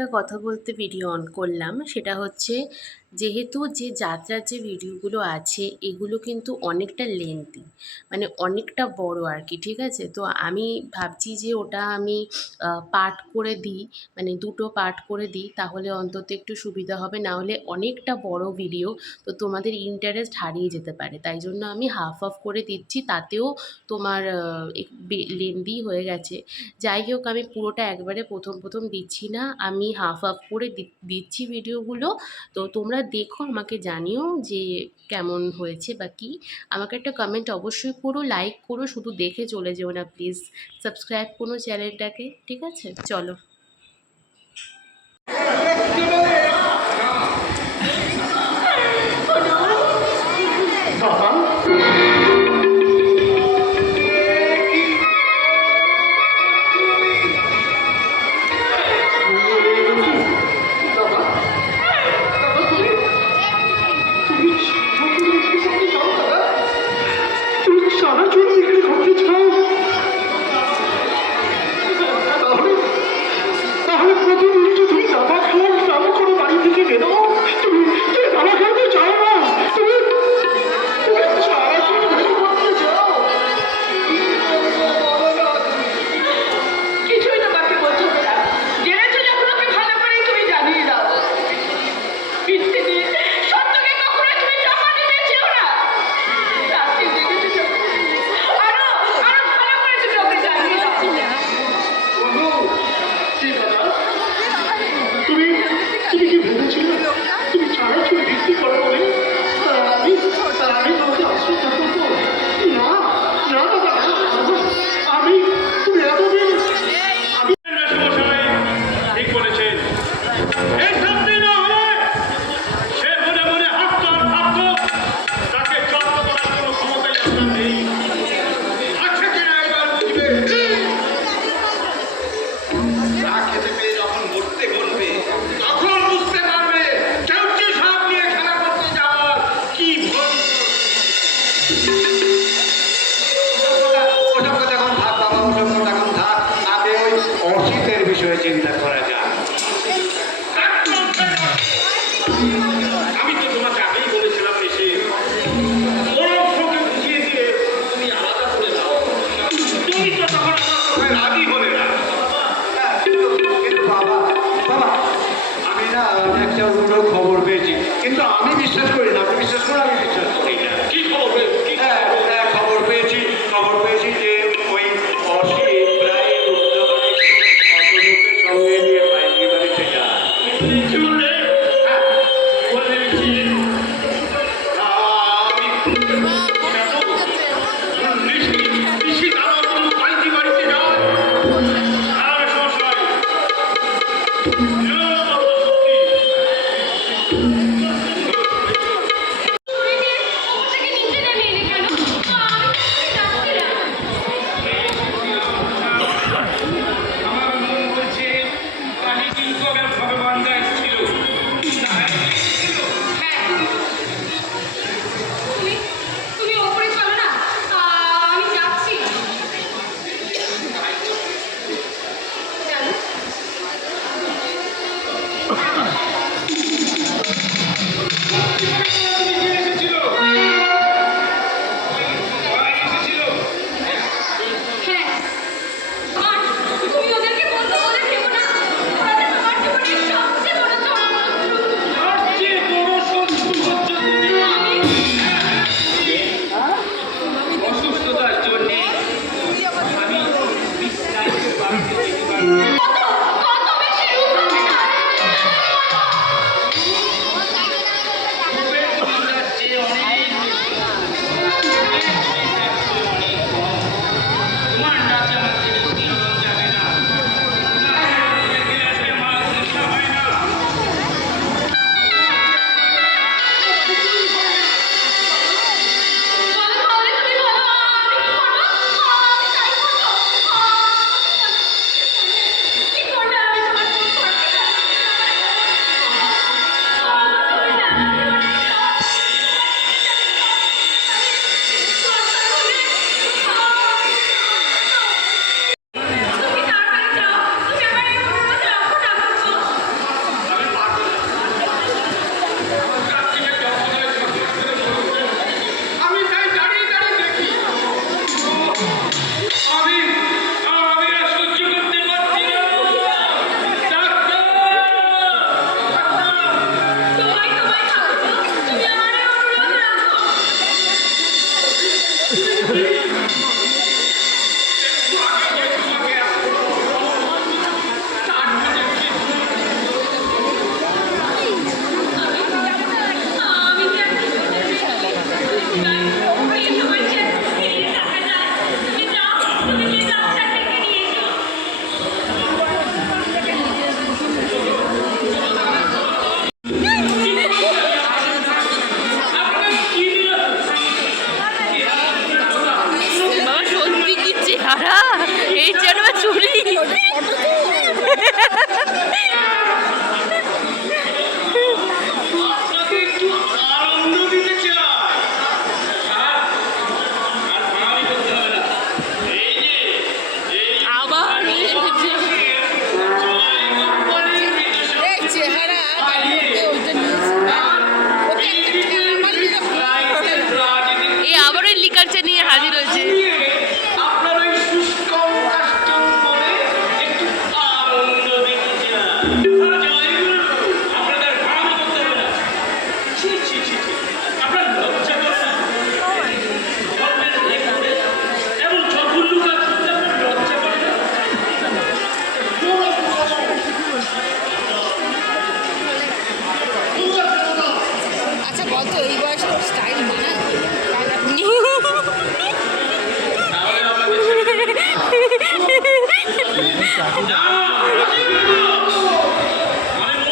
একটা কথা বলতে ভিডিও অন করলাম। সেটা হচ্ছে, যেহেতু যে যাত্রার যে ভিডিওগুলো আছে এগুলো কিন্তু অনেকটা লেন্থি, মানে অনেকটা বড় আর কি, ঠিক আছে? তো আমি ভাবছি যে ওটা আমি পার্ট করে দিই, মানে দুটো পার্ট করে দিই, তাহলে অন্তত একটু সুবিধা হবে। না হলে অনেকটা বড় ভিডিও, তো তোমাদের ইন্টারেস্ট হারিয়ে যেতে পারে। তাই জন্য আমি হাফ হাফ করে দিচ্ছি, তাতেও তোমার লেন্দি হয়ে গেছে। যাই হোক, আমি পুরোটা একবারে প্রথম প্রথম দিচ্ছি না, আমি হাফ হাফ করে দিচ্ছি ভিডিওগুলো। তো তোমরা দেখো, আমাকে জানিও যে কেমন হয়েছে বা কী। আমাকে একটা কমেন্ট অবশ্যই করো, লাইক করো, শুধু দেখে চলে যেও না প্লিজ। সাবস্ক্রাইব করো চ্যানেলটাকে, ঠিক আছে? চলো। চিন্তা করা যায়। আমি তো তোমাকে আগেই বলেছিলাম এসে বুঝিয়ে দিয়ে তুমি আলাদা করে দাও। তুমি তো তখন আমার কথায় রাজি হলে না। কিন্তু বাবা বাবা আমি না একটা উল্টো খবর পেয়েছি, কিন্তু আমি বিশ্বাস করি না। আপনি বিশ্বাস করে আমি বিশ্বাস করি না। কি খবর পেয়েছি? খবর পেয়েছি যে ওই অসি প্রায় সঙ্গে নিয়ে পাইনি বাড়িতে যায়। আপনাদের ভাড়া করতে হবে না। ছি, ছি, ছি, ছি। আপনার লজ্জা করে না? ধর্মের ভেদ করে এমন জঘন্য কাজ করতে আপনার লজ্জা করে না? আচ্ছা বলতো এই বয়সে স্টাইল মানায়? তাহলে আমাকে ছেড়ে দিন। না,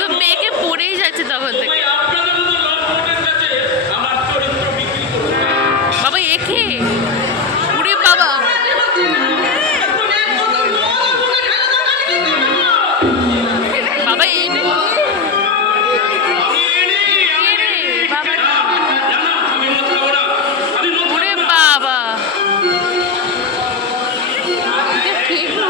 তো মেয়েকে পড়েই যাচ্ছে তখন থেকে। ওই আপনাদের মতো লম্পটের কাছে আমার চরিত্র বিক্রি করুন না। বাবা একে উড়ে বাবা বাবা এইটা আমি এনে, কে রে বাবা জানা, আমি মদ খাবো না। আমি মদ উড়ে খাবো না। বাবা কে গো?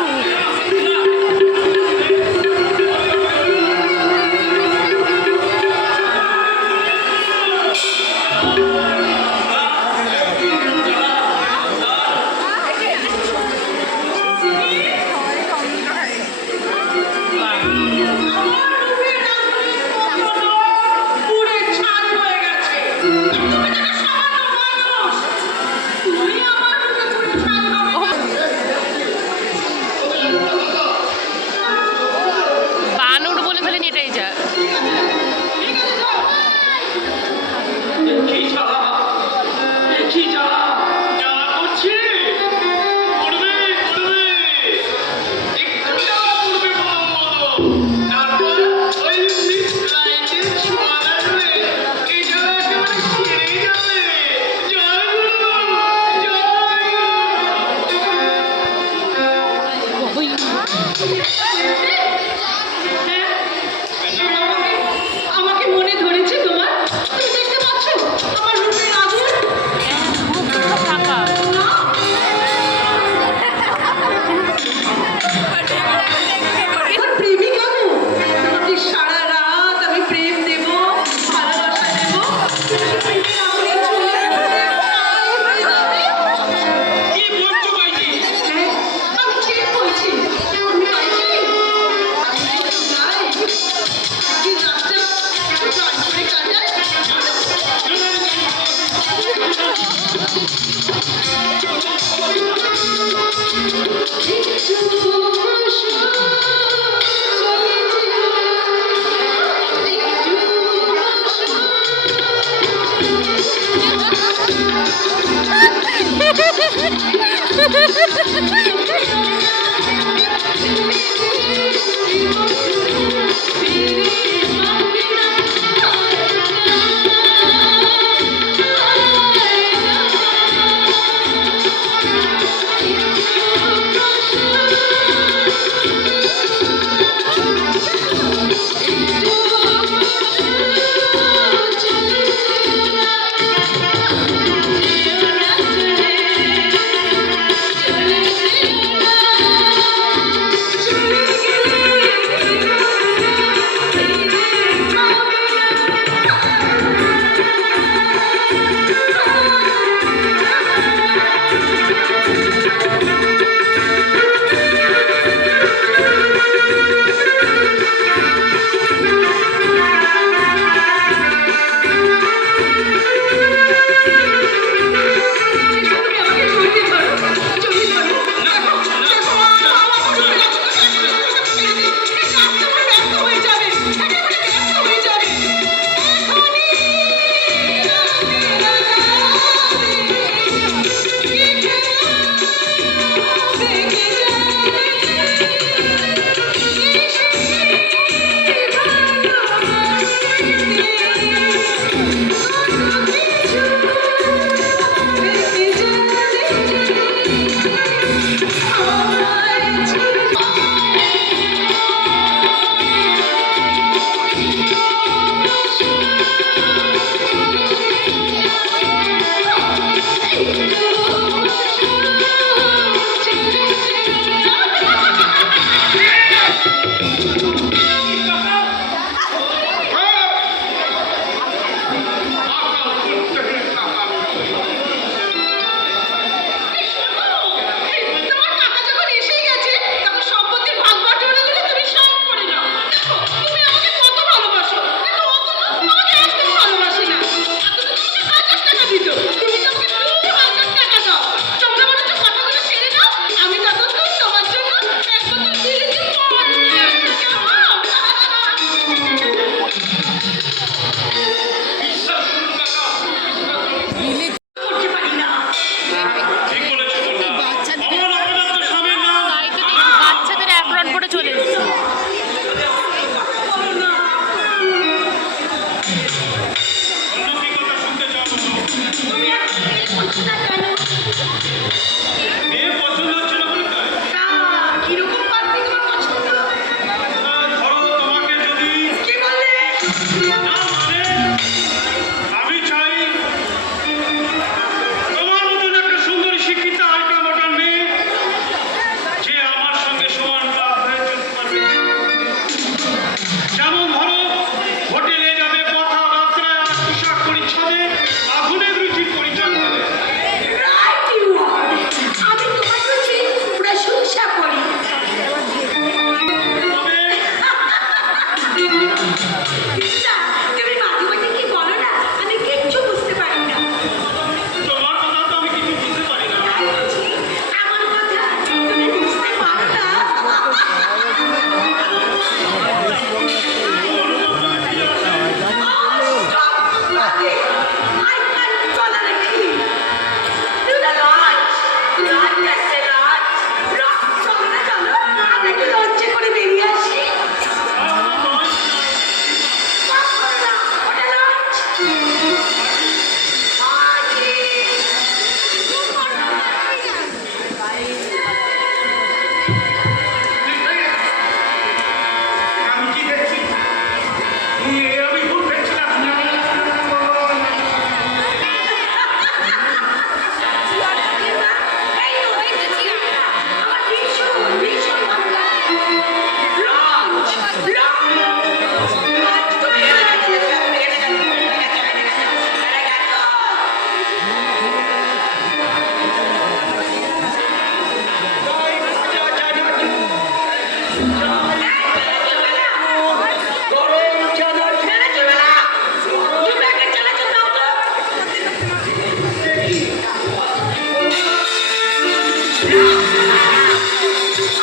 পুরে ছাই হয়ে গেছে। তুমি তো একটা সামান্য মানুষ। তুমি আমার রূপে পুরে ছাই হবে। বানর বলে ফেলেনি এটাই যা কি জ্বালা, কি জ্বালা, জ্বালা করছে। করবে, করবে। একটু জ্বালা করবে ভালো মতো। তারপর ওই লাইটের ছোঁয়া লাগলে এই জ্বালা একেবারে সেরে যাবে। জয় গুরু, জয় আমাকে মনে ধরেছে তোমার? তুমি দেখতে পাচ্ছ আমার রূপের আগুন? ফাঁকা আমার প্রেমিক আগুন। তোমাকে সারা রাত আমি প্রেম দেব, ভালোবাসা দেব। প্রেমের আগুনে জ্বলে পুড়ে ছাই হয়ে যাবে। কি বলছো ভাইজি? হ্যাঁ, আমি ঠিক বলছি। আমি পাইছি। আমি একটু গাই। কি রাতটা একটু গান করে কাটাই। না মানে আমি চাই তোমার মতন একটা সুন্দরী শিক্ষিত আইটা মোটা মেয়ে যে আমার সঙ্গে সমান পাপ হয়ে চলতে পারবে। যেমন ধরো হোটেলে যাবে কথাবার্তায় আর পোশাক পরিচ্ছদে আধুনিক রুচির পরিচয় দেবে। Right you are. আমি তোমার কাছে প্রশংসা করি। তবে দিদা, তুমি মাঝে মাঝে কি বলো না, আমি কিচ্ছু বুঝতে পারি না। তোমার কথা তো আমি কিছু বুঝতে পারি না। আমার কথা তুমি বুঝতে পারো না। আমি কি দেখছি? আমি ভুল দেখছিলাম।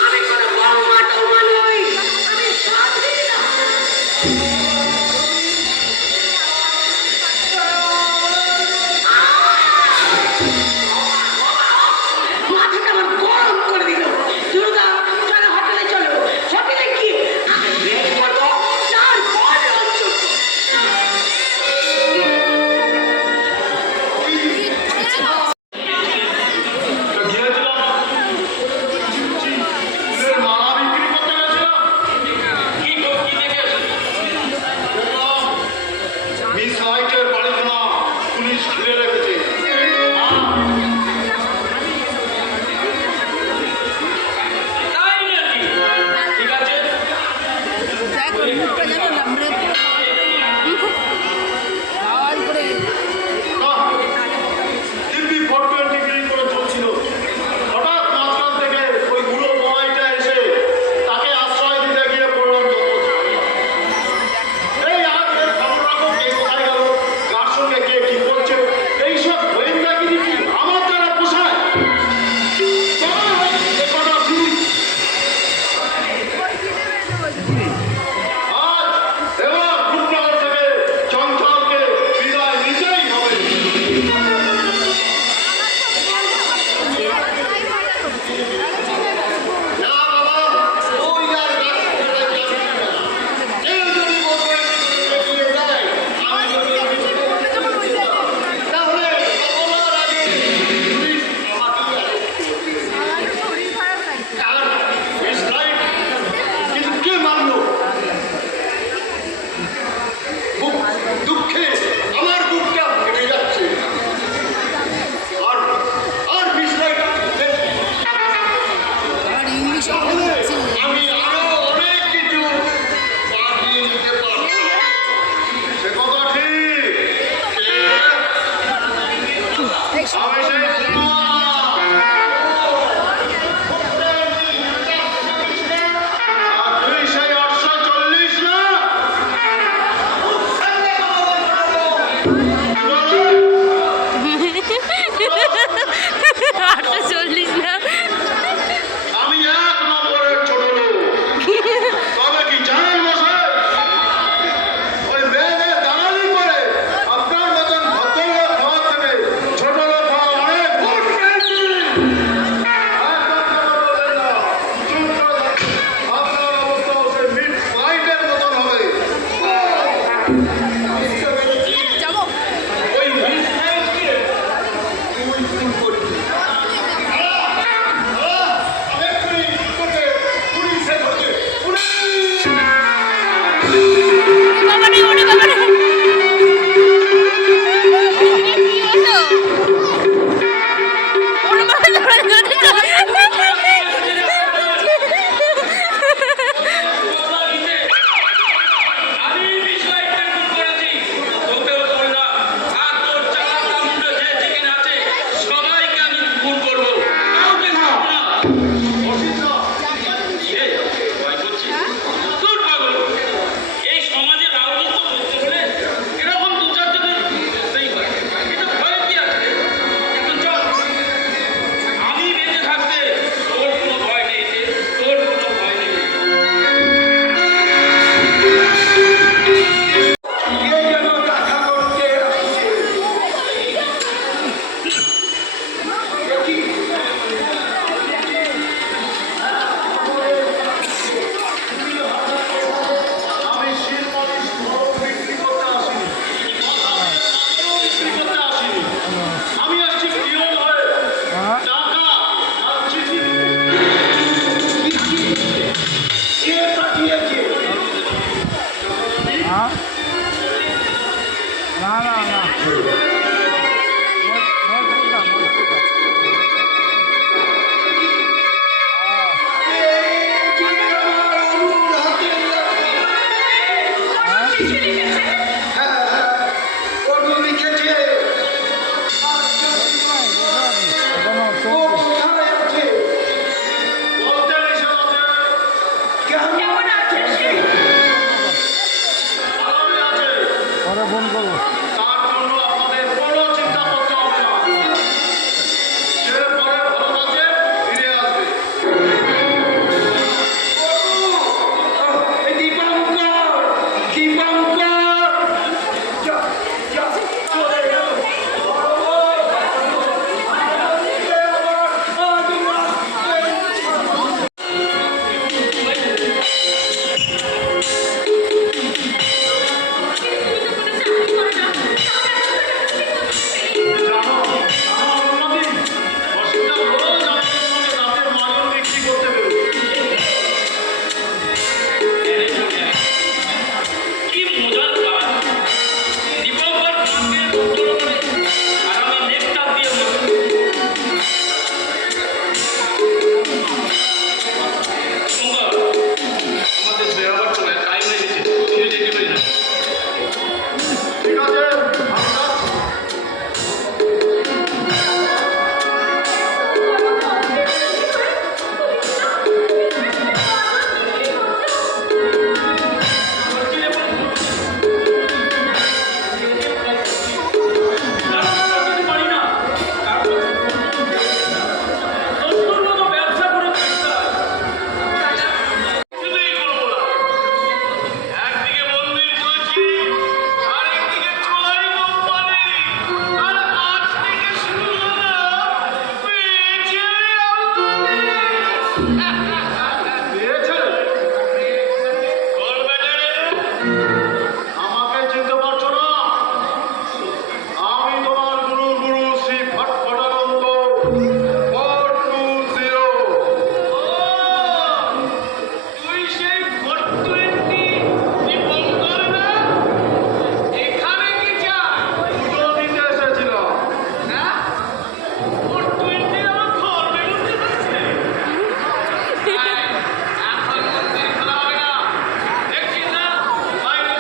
আমি কোনো বড় মাটমা নই, আমি সাধী না। মাথাটা আমার গরম করে দিল। দুর্গা, চলো হোটেলে চলো। হোটেলে গিয়ে আমি বেড করবো, তারপর লঞ্চ উঠবো। গিয়েছিলাম ফুলের মালা বিক্রি করতে গেছিলাম। কি দেখে মিস হোয়াইটের বাড়িখানা পুলিশ ঘিরে রেখেছে। তাই নাকি? ঠিক আছে। দেখ মুখটা যেন নামড়ে লাল করে দিব্যি 420 ডিগ্রি করে চলছিল। হঠাৎ মাঝখান থেকে ওই বুড়ো বড়াইটা এসে তাকে আশ্রয় দিতে গিয়ে পড়লাম যত ঝামেলা। এই আর এর খবর রাখো, কে কোথায় গেল, কার সঙ্গে কে কি করছে, এইসব গোয়েন্দাগিরি কি আমার দ্বারা পোষায়? তবে এ কথা ঠিক। আজ এবার রূপনগর থেকে চঞ্চলকে বিদায় নিতেই হবে। না বাবা, ওই আর রাস্তায় যাচ্ছি না। কেউ যদি বলবে এগিয়ে যায়, আমি যদি তাহলে বলার আগে পুলিশ আমাকেই আর মিস রাইট কিন্তু কে মানলো? খুব দুঃখে আমার বুকটা ফেটে যাচ্ছে। আর আর মিস রাইট আর ইংলিশে তাহলে আমি আরো অনেক কিছু বাগিয়ে নিতে পারতাম। সে কথা ঠিক। আমি সেই আর তুই সেই 840 না? আটটা 40 না। আমি 1 নম্বরের ছোট লোক। তবে কি জানেন মশাই, ওই মেয়েদের দালালি করে আপনার মতন ভদ্রলোক হওয়ার থেকে ছোট লোক হওয়া অনেক ভুল। একদম কথা বলবেন না। চুপ করে থাকুন। আপনার অবস্থাও সেই মিড ফ্লাইটের মতন হবে। বুঝতে পেরেছি। যাবো ওই মিড ফ্লাইটকে তুই ভুল করবি। আমি এক্ষুনি তোকে পুলিশে ধরবে। পুলিশ! বাবা রে, ওরে বাবা রে। না না না অনু লিখেছে ও কোথায় আছে বলতে নিষেধ আছে, কেমন আছে সে ভালোই আছে। পরে ফোন করবো। তার জন্য আপনাদের কোনো চিন্তা করতে হবে না। সে পরে ভালো আছে, ফিরে আসবে। এই দীপঙ্কর দীপঙ্কর চলে গেল জানো, আমার উন্নতি অসুবিধা হলো দাঁতের সঙ্গে দাঁতের মাজন বিক্রি করতে বেরোবে। কি মজার কাজ! দীপঙ্কর কাকের উত্তর করে আর আমি নেকটা দিয়ে বলি, দীপঙ্কর, আমাদের বেরোবার সময় টাইম হয়ে গেছে, তুমি রেডি হয়ে যাও। ঠিক আছে, আমি যাচ্ছি। আমাকে চিনতে পারছো না? আমি তোমার গুরু গুরু শ্রী ভট্টনানন্দ 420। তুই সেই 420 দীপঙ্কর না? এখানে কি চাই? পুজো দিতে এসেছিলাম। হ্যাঁ? 420 আমার ঘরের মধ্যে আছে। এখন মন্দির খোলা হবে না। দেখছিস না? বাইরে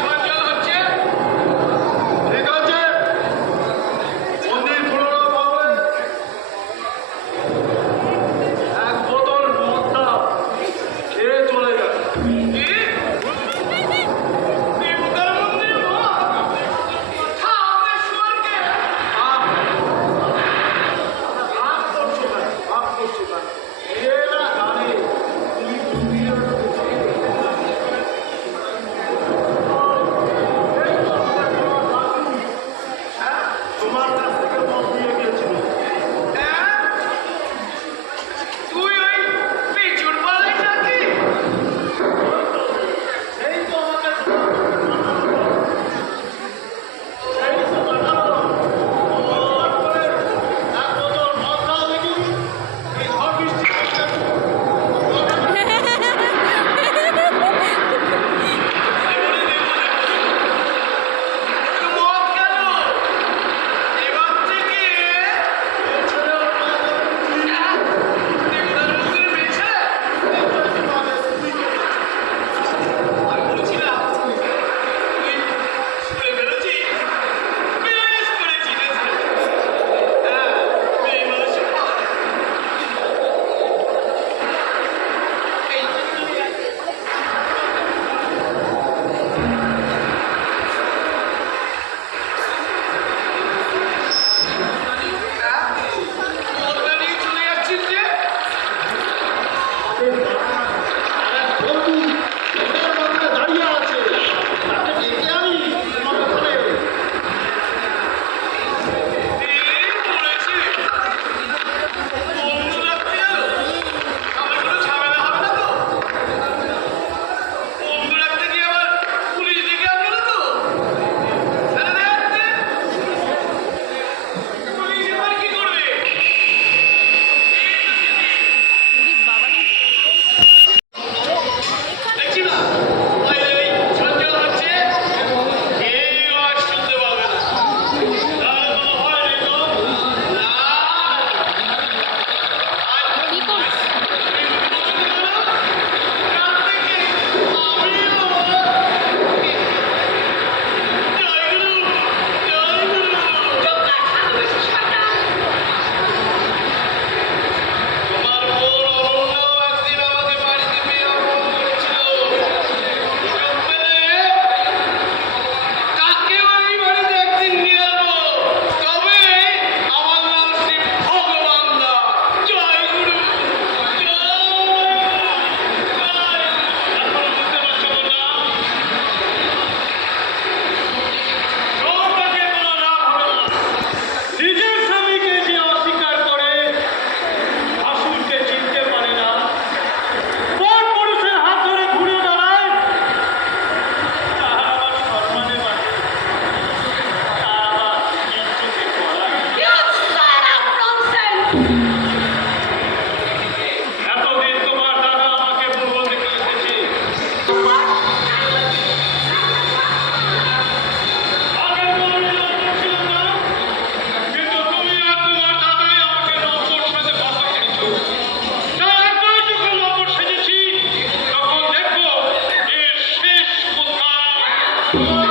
বাবা